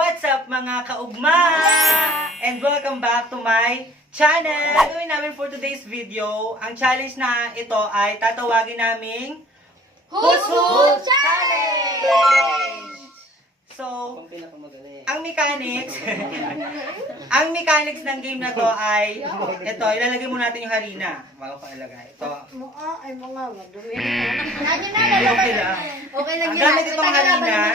What's up mga kaugma? And welcome back to my channel! Gagawin namin for today's video, ang challenge na ito ay tatawagin naming Who's Who Challenge! So, ang mechanics ang mechanics ng game na to ay ito, ilalagay muna natin yung harina bago pa ilagay. Ito. Ay, mga madumi. Okay lang. Okay lang yun. Gamit itong harina.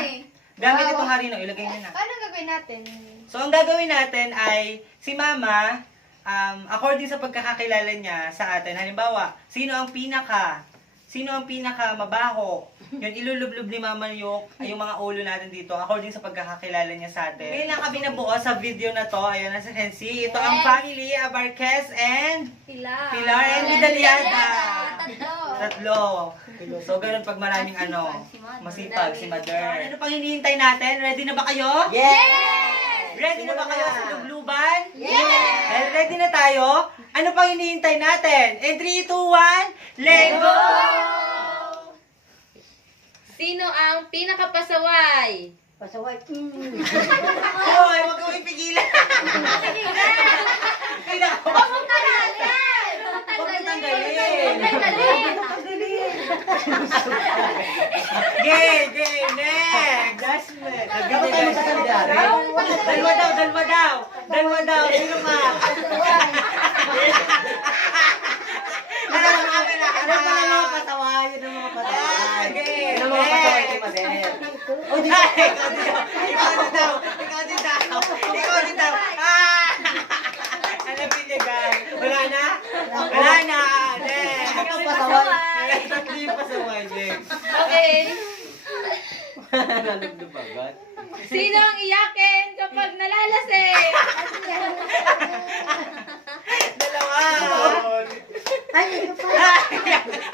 Gamit itong harina, ilagay nyo na. Paano gagawin natin? So, ang gagawin natin ay si Mama, according sa pagkakakilala niya sa atin, halimbawa, sino ang pinaka mabaho? Yun, ilulublob ni Mama yung mga ulo natin dito according sa pagkakakilala niya sa atin. Ngayon lang kami nabuo sa video na to. Ayun, as you can see, ito ang family, Abarquez and Pilar and Vidaliada. Tatlo. So, ganun pag maraming masipag si Mother. Ano pang hinihintay natin? Ready na ba kayo? Yes! Ready na ba kayo sa lubluban? Yes! Dahil ready na tayo, ano pang hinihintay natin? In 3, 2, 1, let's go! Sino ang pinakapasaway? Pasaway. Hoy, wag kang ipigilan! Huwag mong tanggalin! Huwag mong tanggalin! Game, next! Last minute. Dalawa daw. Sino ka? Ano pala mga pasaway? Ano mga pasaway? Ano mga pasaway si Mader? Ikaw din daw. Hanapin niya, guys. Wala na. Next. Ikaw pasaway. Tatlo yung pasaway, next. Okay. Sino ang iyakin kapag nalalasing? Dalawa. Ay, ito pa.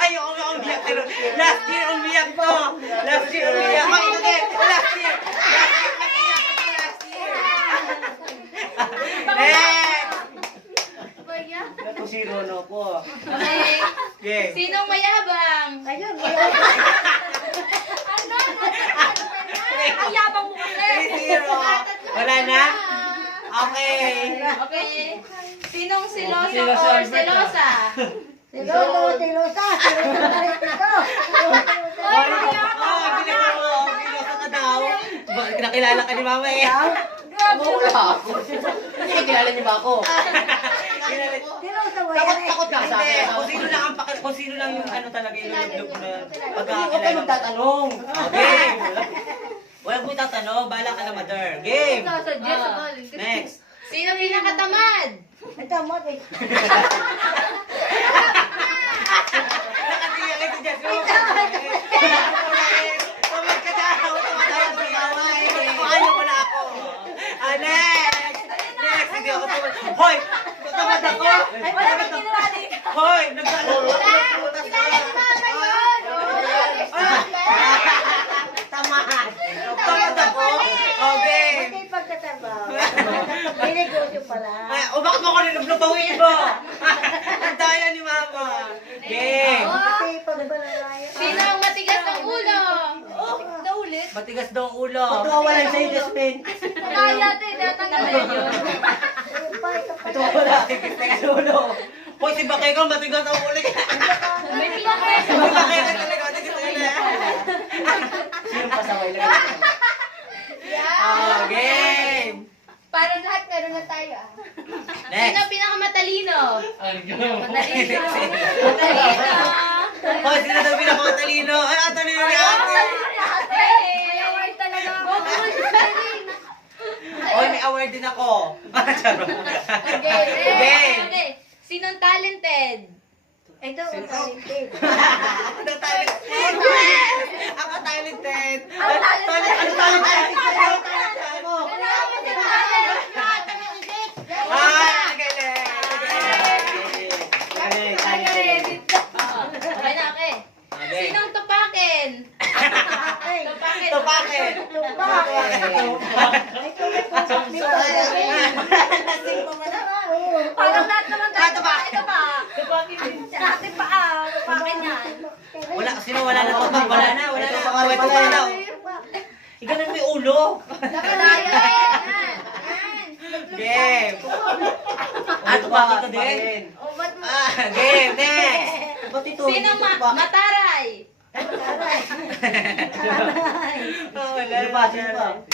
Ayoko nga umiyak. Last year umiyak to. Last year. Next. Natusiro no po. Okay. Okay. Sinong mayabang? Ayun. Ang yabang mo kasi. 3-0. Wala na? Okay. Okay. Sinong siloso Siloso or Alberto. selosa? Tilosa. Bilosa ka daw. Nakilala ka ni Mama eh. Wala ako. Hindi kilala niyo ba ako? Takot ka sa Hindi, akin. kung sino lang yung talaga ilulublob na Hindi ko kayo pagkakakilala. magtatanong. Okay. Walang mo tatanong, bala ka na Mother. Game. Next. Sino pinakatamad? Ito, mati. Nakatiyak ito dyan. Tamad ka daw. Paano mo na ako? Next. Hindi ako tamad. Hoy! Tamad ako. Wala kang ginawa dito. Hoy! Naglalaro. Tamad ako. Okay. Hindi pagtatrabaho. May negosyo pala. Bakit mo ko nilublubawiin mo? Ang daya ni Mama. Game. Kasi pagbalalayo. Sino ang matigas ng ulo? Naulit. Matigas daw ang ulo. Walang sa'yo, Despin. Kaya ito, tatanggalin yun. Ito wala. Matigas ang ulo. Hoy, si Bakay ka, matigas ang ulo. May pinakamas. Si Bakay ka talaga, matigas ang ulo. Sino pasaway lang? Game. Para lahat meron na tayo Sino Next. ang pinakamatalino? Matalino. Matalino. Hoy, sino daw pinakamatalino? Ay, ang talino ni ate. Award talaga. Hoy, may award din ako. Charot. Game. Okay. Sino ang talented? Ito, ang talented. Ako daw talented. Ako talented. Ang talented. Ano talented? Ako. Galing. Okay na, okay. Sinong tupakin? Tupakin. Tupakin. Ito, may pusak dito. Parang lahat naman tayo. Ito pa. Ate pa. Tupakin yan. Wala, sino wala na tupak? Wala na. Ikaw na may ulo. Nakadaya. Game. Tupakin ka din? O, ba't mo? Game, next. Sinong mataray?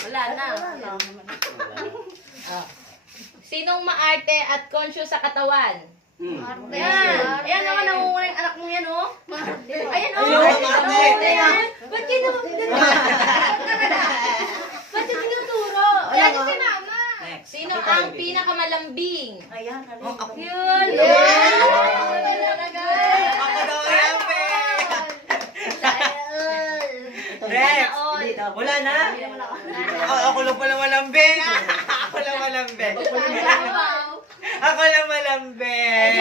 Wala na. Sinong maarte at conscious sa katawan? Ayan. Ayan naman nangunguna yung anak mo yan, oh. Ayan, oh. Ayun, Marte. Ba't kayo naman? Ba't yung tinuturo? Yan yung sinama. Next. Sino ang pinakamalambing? Ayan. Ako. Yun. Ako daw yan, pe. Next. Wala na? Ako lang pala malambing. Ako lang malambing. Ako lang malambing.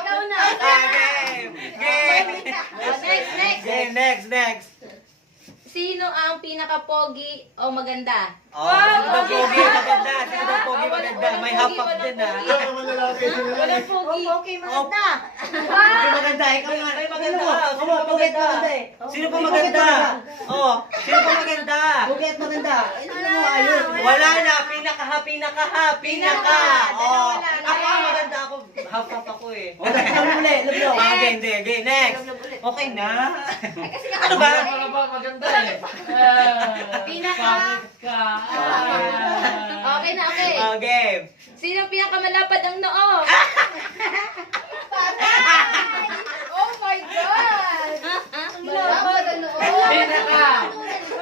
Ikaw na. Game. Game. Next. Next. Sino ang pinakapogi o maganda? Sino daw pogi maganda? Sino daw pogi maganda? May hapak din Walang pogi. Okay, maganda. Hindi maganda, ikaw nga. May maganda. Sino pa maganda? Sino pa maganda? Sino pa maganda? Pogi at maganda. Ano mo ayun? Wala na, pinaka. Ako ang maganda ako. Half ako eh. Ulit, lublo. Hindi. Next. Okay na. Ano ba? maganda eh. Pinaka. Okay na, okay. Game. Sino ang pinakamalapad ang noo? Oh my God! Ang lapad ang noo.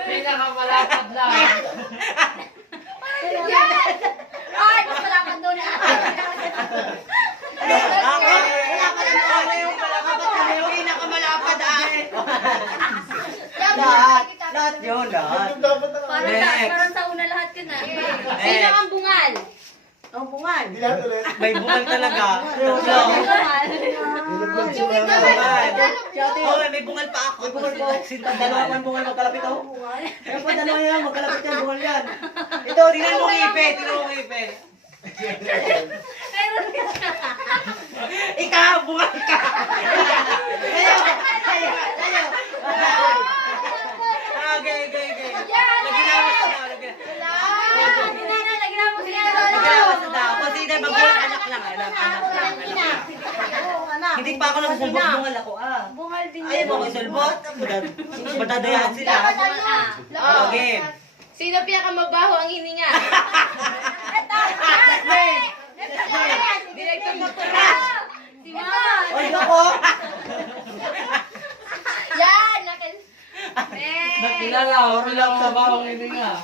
Pinaka malapad lang. Yan! Ay, mas malapad doon na. Yung pinakamalapad Lahat yun, lahat. Parang sa una lahat yun ah. Sino ang bungal? Ang bungal. May bungal talaga. May bungal pa ako. May bungal po. Dalawa man bungal magkalapit ako. Kaya pa dalawa yan, magkalapit yan, bungal yan. Ito, Tingnan mo ngipin. Ikaw, bungal ka. Okay. Naginawas na. Consider magulang anak lang. Hindi pa ako nagsulbot, bungal ako Bungal din Ayaw mo ako isulbot. Matadayahan sila. Okay. Sino pinakamabaho ang hininga? Direktor Motoras. Si Mama. Oy, ako. Yan! Nakilala, oro lang sa bawang hininga.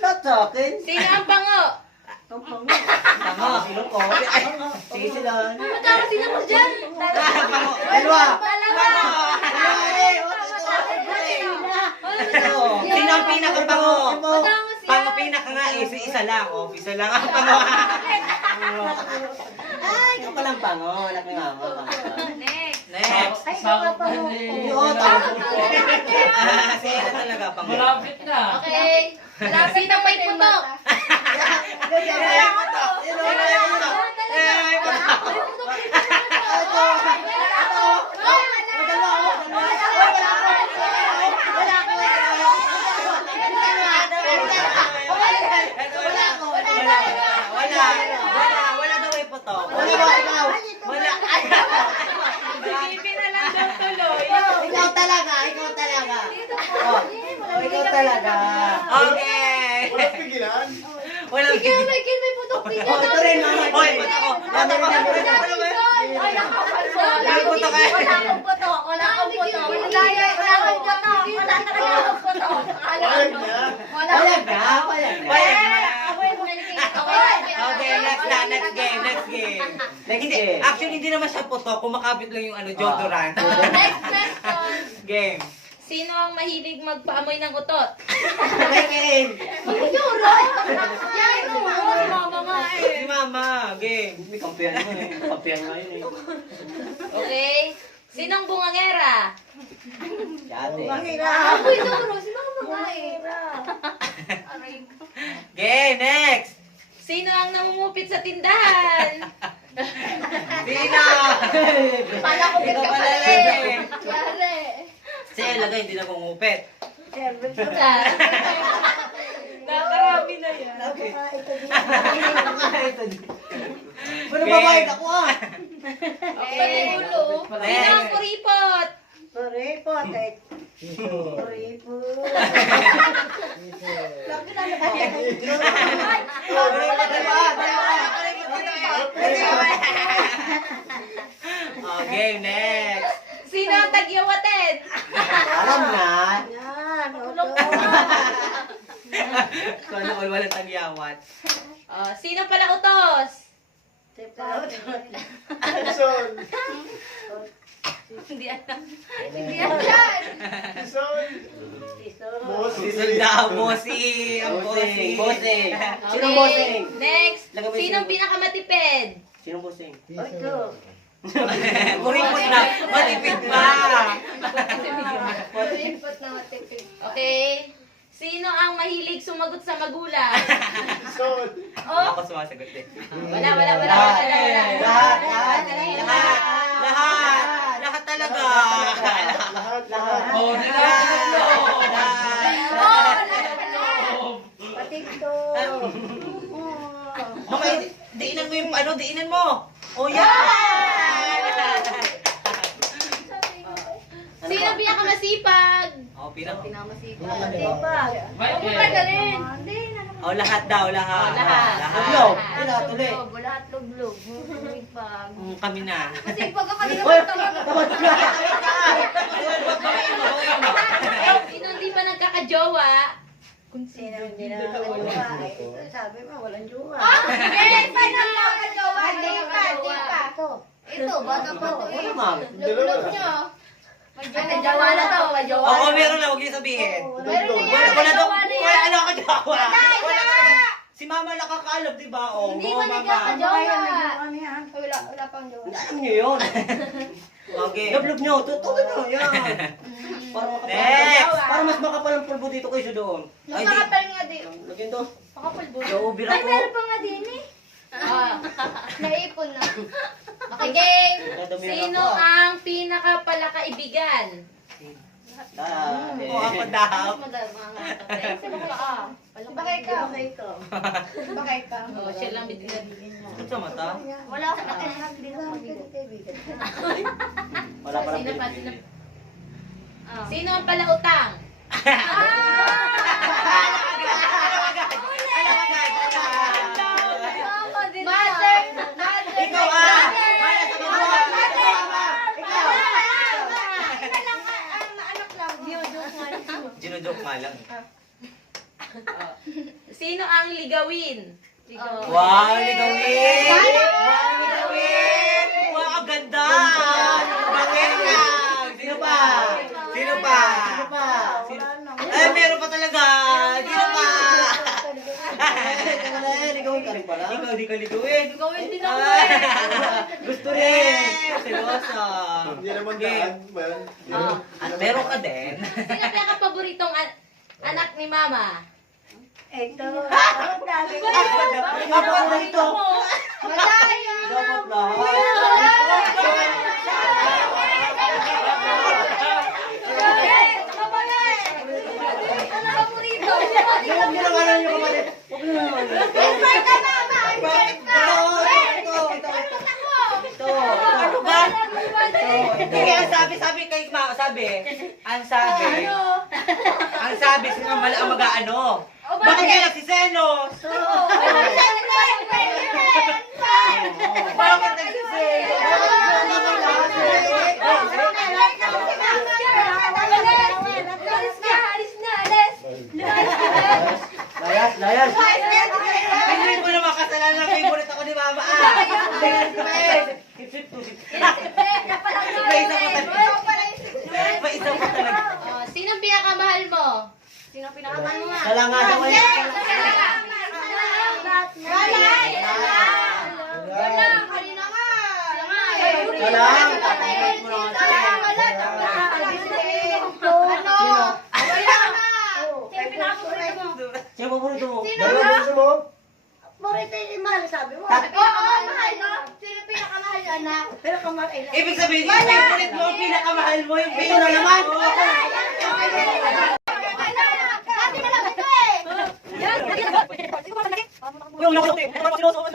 Lahat sa akin. Sino ang pango? Tama. Sino ko? Sige sila. Matara sila mo dyan. Dalawa. Sino ang pinakapango? Pango pinaka nga isa lang. Isa lang ang pango. Ay, ikaw palang pango. Anak ni mama. Next. Yun, tapos ko. Sino talaga pango? Malapit na. Okay. Sino ang may putok? Wala daw may putok. Wala. Isipin na lang daw tuloy. Ikaw talaga. Ikaw talaga. Okay. Walang Ikaw, Michael, may putok din yan. Ito rin, mama. Hoy, putok ko. Putok ko. Ay, nakapalso. May putok ka. Wala akong putok. Wala akong putok. Wala akong putok. Wala akong putok. Okay, next game. Hindi, actually hindi naman siya putok, kumakapit lang yung deodorant. Next question. Game. Sino ang mahilig magpaamoy ng utot? Magturo. Yan, si Mama nga Si Mama, game. May kampiyan mo eh. Kampiyan nga yun eh. Okay. Sinong bungangera? Dati. Ako ituro. Si Mama nga eh. Game, next. Sino ang namumupit sa tindahan? Sino? Pala ko Ikaw ka pala pala eh. eh. Yari. Si Elaga hindi na gumupit. Nakarami na yan. Bakit? Pero babayad ako ah. Okay. Sino ang kuripot? Okay, next. Sino ang tagyawatin? Alam na. Sana all walang tagyawat. Sino pala utos? Hindi alam. Season daw, bossy. Ang bossy. Bossing. Sinong Okay. bossing? Next. Lagay mo yung Sinong sino. pinakamatipid? Sinong bossing? Kuripot na. Matipid pa. Okay. Sino ang mahilig sumagot sa magulang? Ako sumasagot eh. Wala. Lahat. Lahat talaga. Lahat. Oh, Mama, diinan mo yung diinan mo. Oh, yan! Sino pinakamasipag? Oh, Pinakamasipag. Oh, lahat daw, lahat. Oh, lahat. Luglob. Lahat ulit. Lahat luglog. Masipag. Kami na. Masipag ka kanina Uy, pa tamad ka. Sino hindi pa nagkakajowa? Sino hindi na nakajowa? Sabi mo, walang jowa. Yes! Hindi pa. Ito, bata pa to eh. Ano, ma'am? Luglog nyo. May jowa na to, may jowa. Oo, meron na, huwag niyo sabihin. Meron na yan, Wala may daw, jowa na yan. wala ka jawa. Wala. Si mama nakakaalam, di ba? Oh, Hindi oo, pa mama. nagkakajowa. Wala pang jowa. Alam niyo yun. Okay. Luglob niyo. Tutuloy niyo. Yan. Para Next. Para mas makapal ang pulbo dito kaysa doon. Mas makapal nga din. Lagyan to. Pakapulbo. Nauubir Ay, ako. meron pa nga din eh. Naipon na. Okay, game. Nadamihan Sino ako, ah. ang pinakapalakaibigan? Oo, ako daw. Bakay ka. Bakay ka. Oh, siya lang bigyan. Ba't sa mata? Wala ka na Wala pa Sino pa? lang. Sino ang palautang? Mother! Ikaw ah! Maya, sa mga Ikaw! Anak lang. Ginujoke nga lang. Sino ang ligawin? Wow, ligawin! Wow, ligawin! Wow, ang ganda! Bakit lang? Sino pa? Sino pa? Ano pa? Ay, meron pa talaga! Sino pa? Ligawin ka rin pala. Ikaw, di ka ligawin. Gawin din ako Ah, eh. Gusto rin. Seryoso. Hindi naman Okay. daan ba? At meron ka din. Sino pinaka-paboritong anak ni Mama? Ito. Dapat na ito. Madaya! Dapat lahat. Huwag niyo lang alam yung kapatid. Huwag niyo lang alam. Ito. Ano ba? Sige, ang sabi kay Ma, ang sabi, sino mali ang mag-aano? Bakit kayo nagsiselos? Bakit nagsiselos? Layas. Hindi ko naman kasalanan ng favorite ako ni Mama. May isa pa talaga. Sino ang pinakamahal mo? Sino pinakamahal mo nga? Salangan ako yan. Sino paborito mo? Dalawa gusto mo? Sabi mo. Oo, mahal mo. Sino pinakamahal na anak? Ibig sabihin, yung favorite mo, ang pinakamahal mo, yung favorite naman. Ate na lang ito eh. Yung sinusuot.